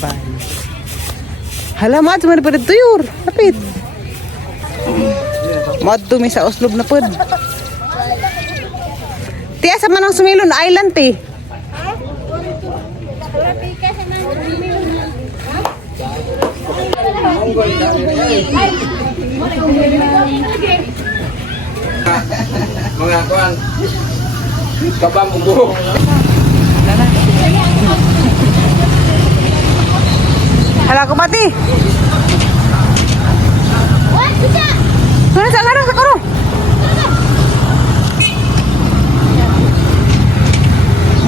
Bali. Halamat, man pa dito yun. Lapit. Madto mi sa Oslob na pod. Tiya sa manang Sumilon Island ti. Mga kuan. Kabang ubo. Hala ko mati. Mana sa ngarang sa karo?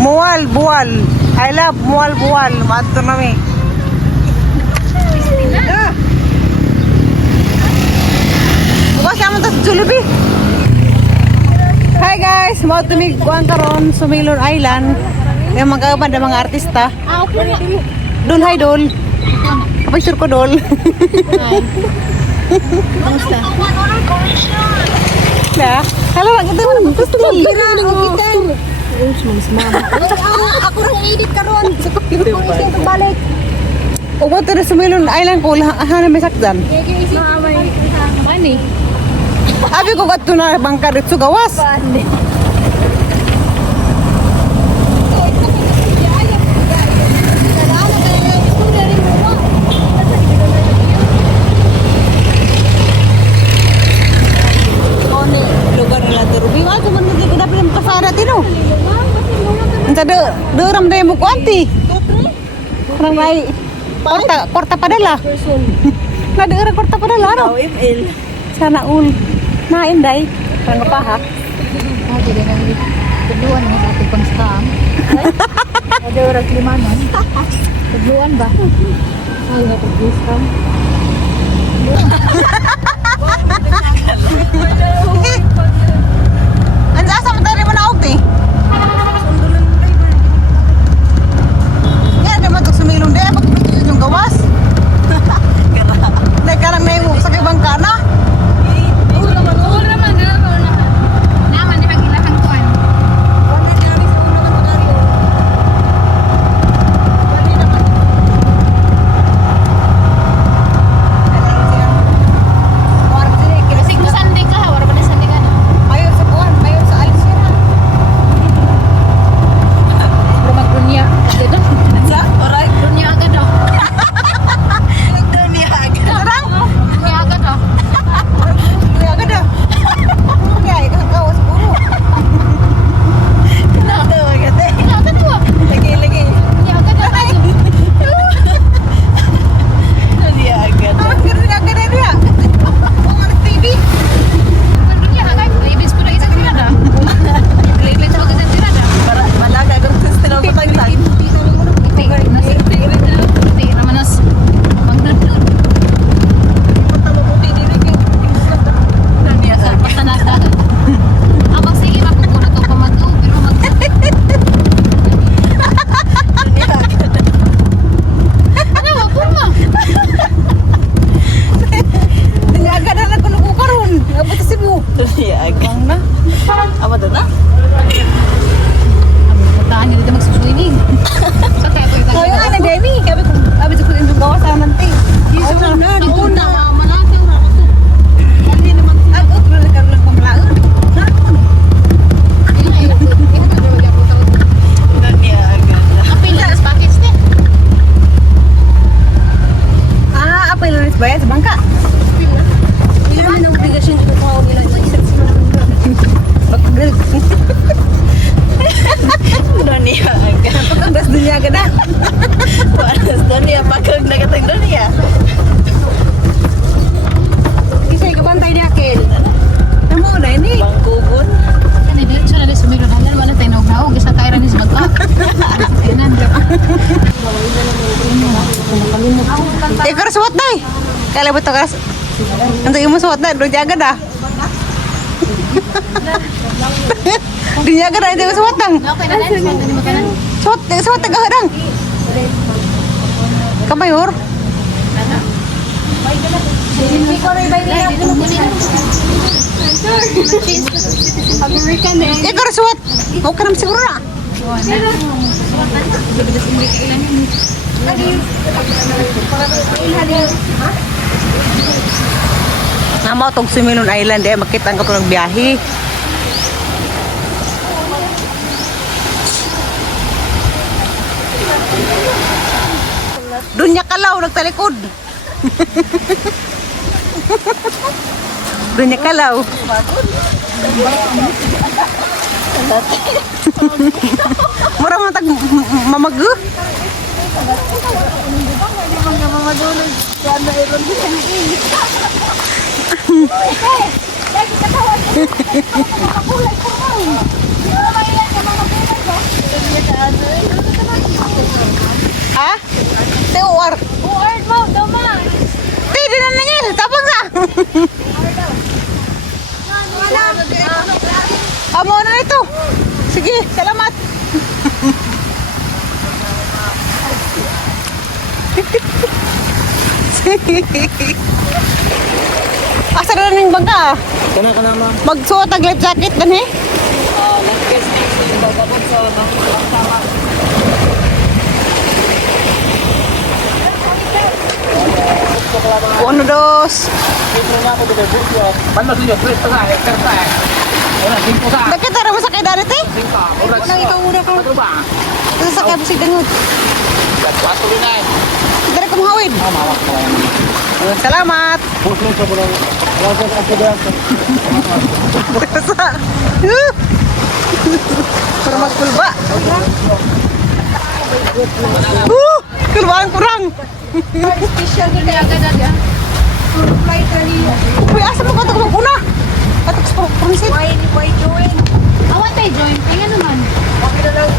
Mual bual. I love mual bual. Mato nami. Bukas naman tas Jollibee. Hi guys, mau tumig kuan karon Sumilon Island. Yung mga kabanda mga artista. Dul, hi Dul. Kapag ko Dul. Kamusta? Na, halo lang ito mo gusto mo Kira ng ugitan. Ako rin edit karon. Sa computer ko isip balik. Ubo to na Sumilon Island ko hana may sakdan. Mani. Abi ko gato na bangka dito gawas. Lugar nila to Ruby. Wa man ngi kita pilih pasara tino. Anta de ram de mo kuanti. Orang lai korta padala. Na de korta padala no. Sana ul. Na inday. Kan paha. Jadi nanti keduan nih satu konstan. Ada orang limanan. Keduan bah. Ay, nag-discount. Anja sa matari mo na okay. Nga naman ito Sumilon de, pagpapit yung gawas. Nagkarang na yung sa bangka na. Naman di pagilahan kuan. Kasi kung Sunday ka, wala pa na Sunday ka na. Mayon sa buwan, mayon sa Alisira. Pero magrunya. Agad daw. Sa? Alright. Runya agad daw. Dunia agad. Sarang? Runya agad daw. Dunia agad dah. Dunia agad kau sepuluh. Kenapa kata? Ikaw agad daw. Lagi. Runya agad daw. Dunia agad. Oh, dunia agad dia. Oh, TV. Runya agad. Ibis pula isa sila dah. Lelet mo kasi sila dah. Malaga kang sistem patang. Hindi naman nas magdadod. Dunia Sa patanada. Abang sige mapupura to pamatu pero ano ba puma? Dunia agad na kuno karon. Abot sa Cebu. Dunia agad na. Apa tu na? Putahan niyo dito magsuswimming. Sa kaya ko ito. Oh, yung ana Demi, abi ko yung gawas sa manti. Yeso na, Una malaki na ako. Hindi naman agot wala ka lang pamalaon. Dunia agad. Apil na sa package niya. Ah, apa yang harus bayar sa bangka? Ilan ang obligasyon ko ko ilan sa isang Pagkagil. Dunia agak Pagkagas dunia agad na. panas dunia pakag na katang dunia. Kisay ka bantay niya, Kel. Tamo na ini. Bangkugon. Kan ini sudah ada Sumilon Island wala tayo naog sa kairan ni bagka. Kanan daw. Ikar suwat day. Kala betul kas. Untuk imu suwat day, do jaga dah. Dunia agad na itu suwat dang. Okay na lang sa kanimo kanan. Suwat tagah dang. Kamayur. Hindi ko rin bay nila. American eh. Ikar suwat. Mau kanam siguro na. Nama tong Similon Island eh makita ko ng biyahe. Dunya Kalaw nagtalikod. Dunya Kalaw. Mura man tag mamagu. Ah? Tewar. Buard mo, dama. Tidak na nangil, tapang na. Amo na ito. Sige, salamat. Asa na ning bangka? Kana ma. Magsuot ang life jacket dan eh. Nag-guest next yung bagabon sa sama. Uno, dos. Pan masih tres setengah hektar saya. Ora 5 sa. Bakit tara masakay dari te? 5. Ora Nang ikaw muna ka. Ba? Sasakay po si Dangod. Wato rin ay. Dari ko mahawid. Mawak ko. Salamat. Puso sa bulan. Wala sa kaibigan. Para magkulba. Kulbaan kurang. Special ni kaya agad-agad. Flight kanina. Uy, asa mo katok ng una? Katok sa pangsit. Why join? Awan tayo join. Kaya naman. Okay na lang.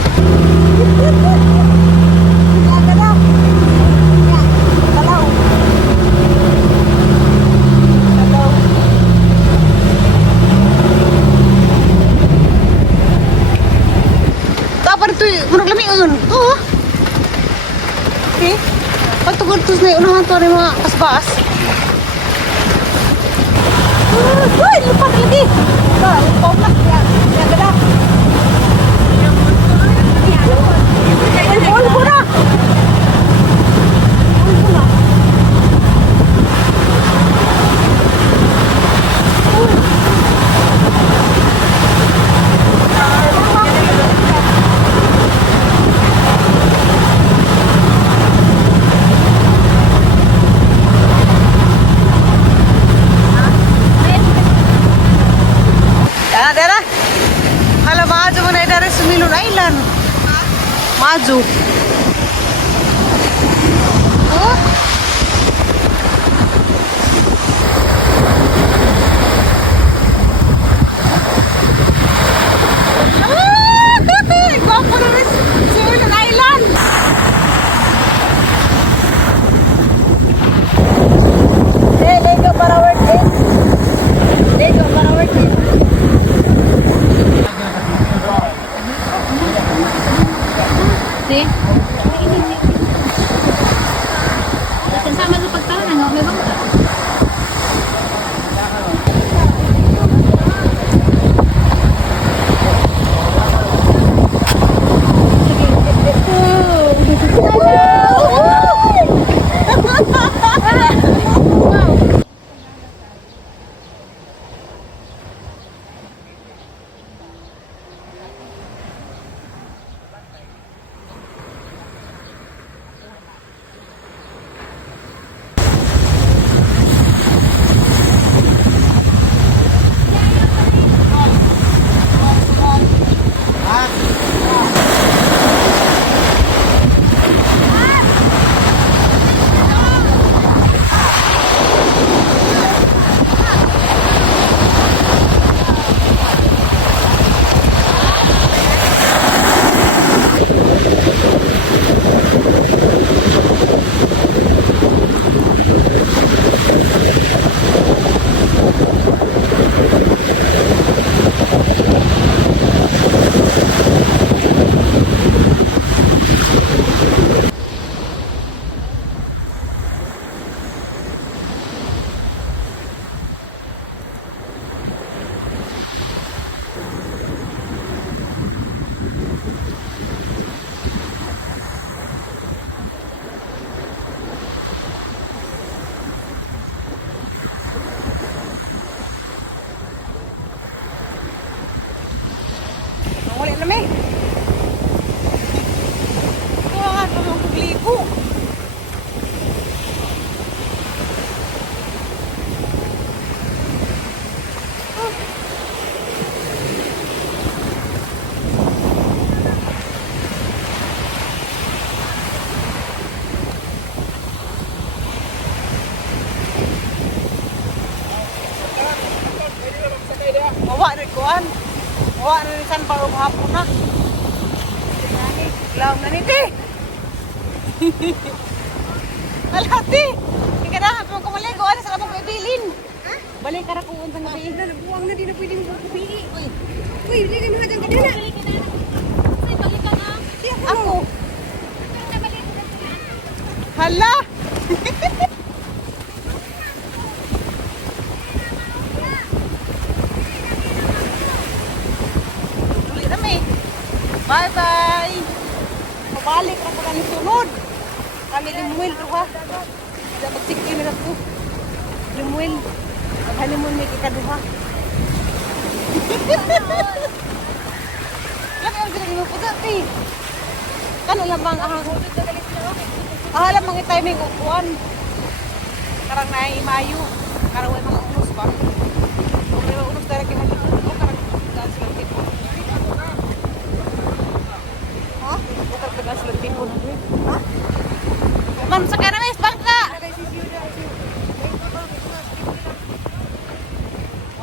Dapat ito murag lamiun. Oo. Okay. Pagtuguntos na yung unahan to rin mga kasbas. Uy, lupa na lagi. Lupa na. Yan ka na. Uy, ulo na. Dara. Hala, maju mo na dari Sumilon Island. Maju. Oh. Gwapo na rin Sumilon Island. Lego para worth it. Lego para worth it. See? Wala na rin saan para hapon na. Lang na niti. Alati. Ika na, hapon ko maligo. Ano sa labang kaibilin? Balik ka na kung unsang gabi. Buwang na din na pwede mo kupili. Uy, hindi ka naman dyan kadala. Say, balik ka na. Ako. Nabalik ko na sila. Hala. Tuloy na may. Bye-bye. Pabalik na pag ang sunod. Kami limuil to ha. Hindi magsikli na ako. Limuil. Maghalimon may kikaduha. Lagi ang sila mo pusa, ti. Kano lamang ahang. Lamang i-timing upuan. Karang na imayo. Karang way mga unos ba? Kung may mga unos dara kay halimon. O karang daan silang tipo. Ha? O karang daan silang tipo. Ha? Man, sa kaya na mes, bangka!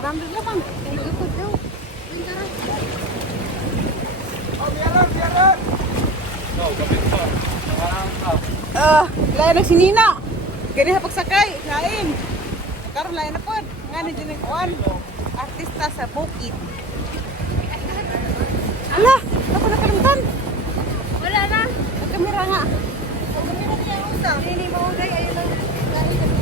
100 lang bang? Ikot daw. Layan na si Nina. Gani ha pagsakay, lain. Karon layan na po. Nga ni Jenny Kuan. Artista sa Bukid. Ala, ako nakalimutan. Wala na. Kamera nga. Kamera niya ang usa. Hindi mo uday. Ayun lang. Maladang.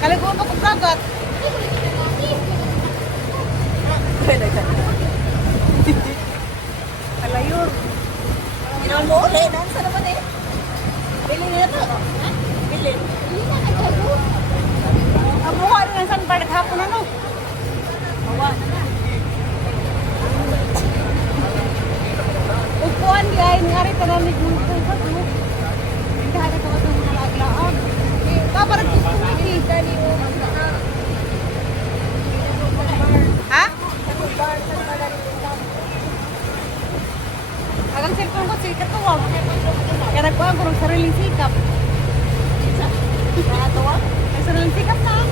Kaliguan pa kong kagat. Alayor. Ginawa mo ulit. Nasa naman eh. Bili na ito. Bili. Ang mukha rin ang saan pa naghapon ano. Awa. Upuan di ay ngari tananig mo ito. Hindi hali ko itong mga laglaan. Kabarag gusto mo eh. Ha? Agang cellphone ko, sikat ko wag. Kaya nagpuan ko ng sariling sikap. Ang sariling sikap na.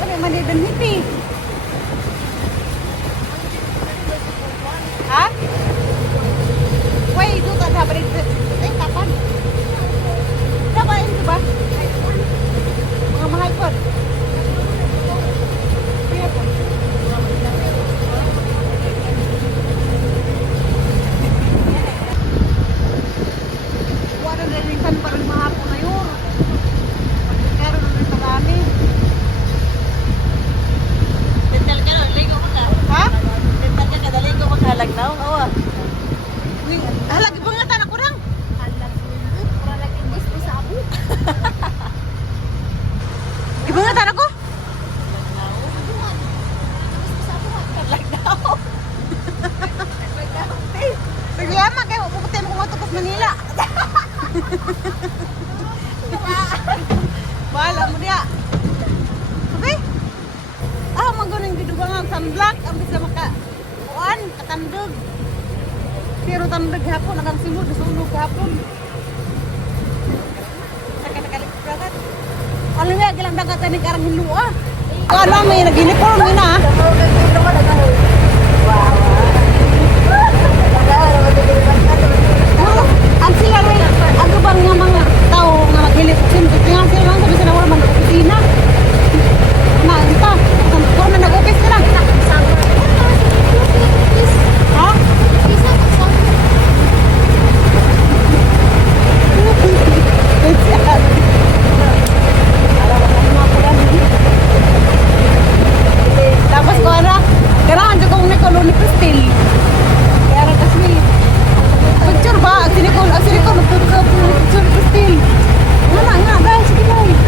Ano yung manidan hipi? Ha? Wait, ito ka dapat ito. Eh, kapan? Dapat ito ba? Mga mahal po. Kaya po. Wala na rin saan parang mahapon na yun. Magkakaroon na rin marami. Dental ka na. Ligo mo na. Ha? Dental ka na. Ligo mo na. Lagnaw. Awa. Halag, ibang nga tanak ko lang. Para lagi bis ko sa abo. Ibang nga tanak ko? Lagnaw. Sige ama, kayo pupunta mo kung matupos Manila. Bahala mo diya. Sabi? Magaling dito ba nga sunblock? Ang bisa maka kuan, katandog. Pero tandog hapon, agang simod, nasunog hapon. Saka nakalikot kagat. Alam niya, gilang dagatan ni karang hilua. Kala may nag-uniform yun ah. Ang sila rin, ang bang nga mga tao nga maghilit simple, tingnan sila lang sabi sila wala man opisina. Anta, kung na nag-office ka lang. Ha? Tapos ko ana, kailangan ko kung Nicole ni Cristel. Kaya rin kasi picture ba? Ang sinikol magpapicture ni Cristel. Nga, guys, sige guys.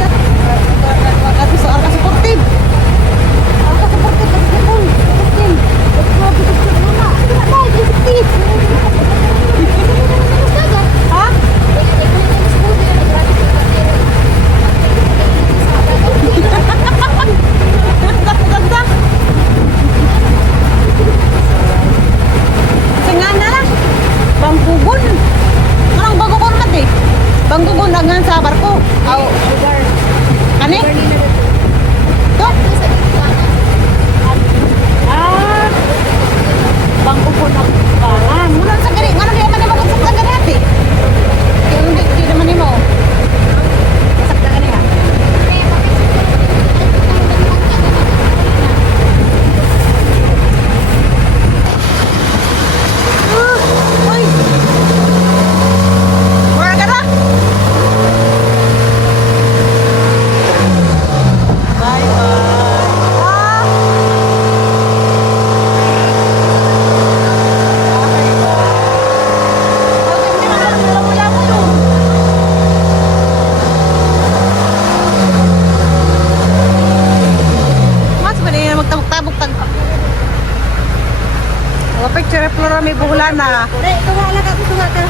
may chereflora may buhulana. Dai, tunga lang ako, tunga ka.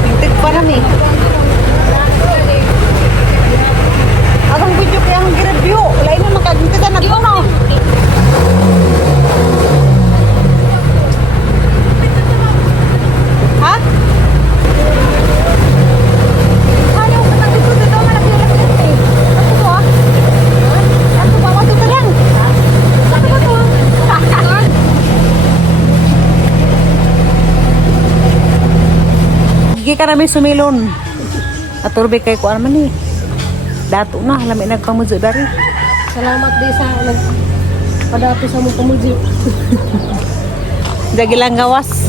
Tingtig pa nami. Atong video kaya ang gireview. Lain na makagintitan na kuno. Ha? Ano ko na dito dito malaki-laki eh. Ako ba? Ako ba mo dito lang? Ano ba to? Gigi ka namin sumilon. Aturbe kay kuan man ni. Dato na lami nagpamudyo dari. Salamat di sa padato sa mong pamudyo. Dagi lang gawas.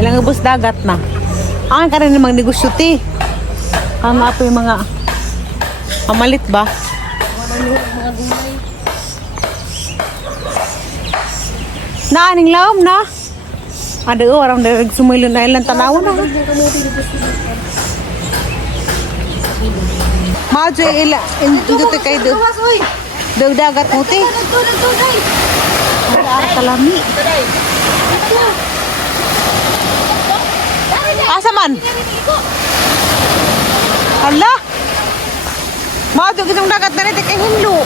Ilang ubos dagat na. Ang ka rin namang negosyo ti. Ang ato yung mga pamalit ba? Naaning lawom na. Ada orang dari sumilon na ilang tanawan na. Majo ila indute kay do. Dagat mo ti. Ada kalami. Asa man? Hala. Majo kitong dagat na rin kay hinlo.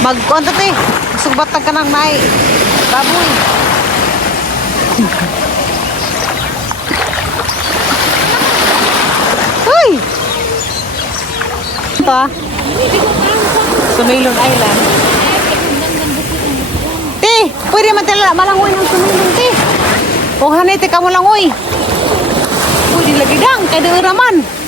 Magkuhan to te. Sugbatan ka ng nai. Baboy. Uy! Ito ah. Sumilon Island. Te, pwede man tala malangoy ng Sumilon te. O hanay te ka mo langoy. Pwede lagi dang. Kaya raman.